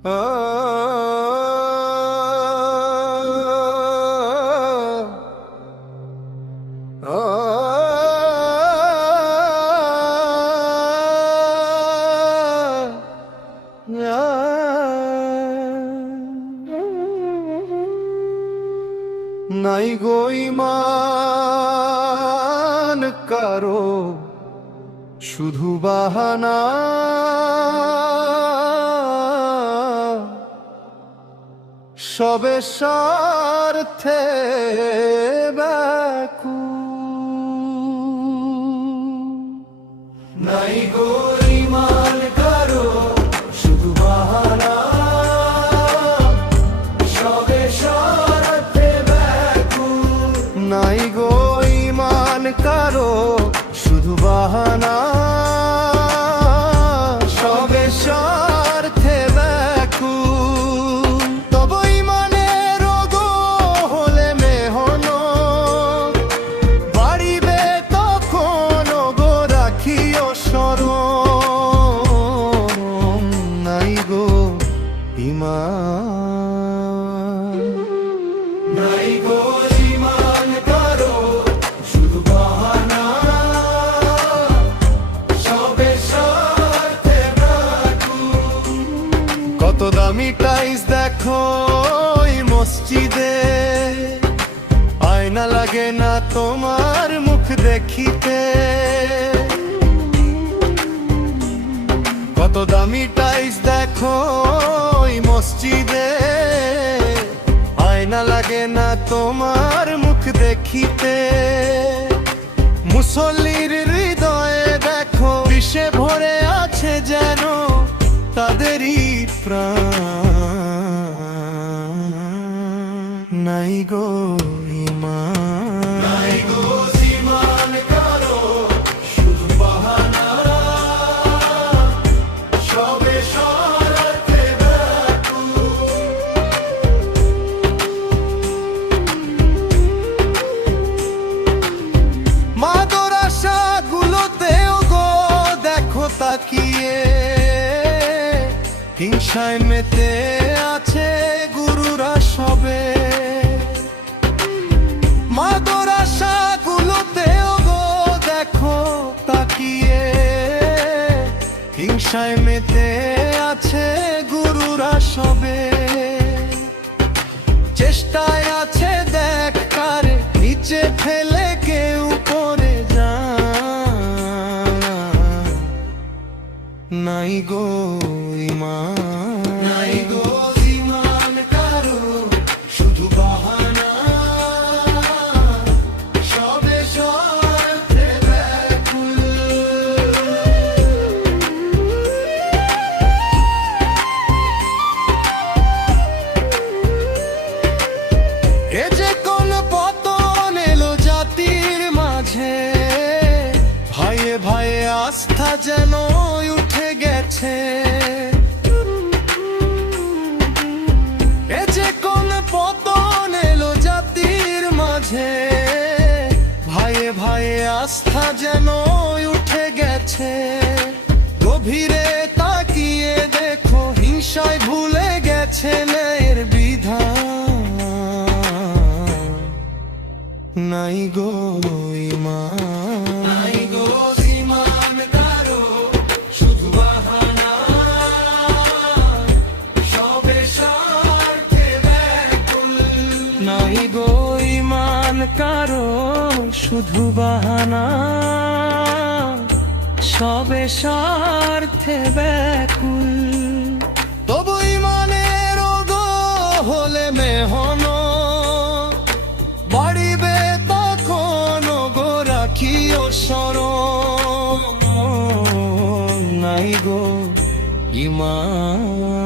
নাই গো ঈমান কারো, শুধু বাহানা। সবে স্বার্থে ব্যাকুল। নাই গো ঈমান কারো, শুধু বাহানা। সবে স্বার্থে ব্যাকুল। নাই গো ঈমান কারো, শুধু বাহানা। সবে স্বার্থে ব্যাকুল। তব ঈমানের গো হলে মেহনত, বাড়িবে তখন গো রাখিও স্মরণ। নাই গো ঈমান, নাই গো ঈমান কারো, শুধু বাহানা। সবে স্বার্থে ব্যাকুল। কত দামি টাইলস দেখো এই মসজিদে, আয়না লাগে না তোমার মুখ দেখিতে। কত দামি টাইলস দেখো এই মসজিদে, আয়না লাগে না তোমার মুখ দেখিতে। মুসল্লির হৃদয়ে দেখো বিষে ভরে আছে যেন তাদেরই প্রাণ। নাই গো ঈমান, নাই গো ঈমান কারো, শুধু বাহানা। সবে স্বার্থে ব্যাকুল। মাদরাসা গুলোতেও গো দেখো তাকিয়ে, হিংসায় মেতে আছে গুরুরা সবে। মাদরাসা গুলোতেও গো দেখো তাকিয়ে, হিংসায় মেতে আছে গুরুরা সবে। চেষ্টায় আছে দেখ কারে নিচে ফেলে কেউ পড়ে যায়। নাই গো ঈমান, নাই গো ঈমান কারো, শুধু বাহানা। সবে স্বার্থে ব্যাকুল। এ যে কোন পতন এলো জাতির মাঝে, ভাইয়ে ভাইয়ে আস্থা যেন উঠে গেছে। এ যে কোন পতন এলো জাতির মাঝে, ভাইয়ে ভাইয়ে আস্থা যেন উঠে গেছে। গভীরে তাকিয়ে দেখো হিংসায় ভুলে গেছে ন্যায়ের বিধান। নাই গো ঈমান, নাই গো ঈমান কারো, শুধু বাহানা। সবে স্বার্থে ব্যাকুল। নাই গো ঈমান কারো, শুধু বাহানা। সবে স্বার্থে ব্যাকুল। তবু ঈমানের গো হলে মেহনত, বাড়িবে তখন গো রাখিও স্মরণ। নাই গো ঈমান।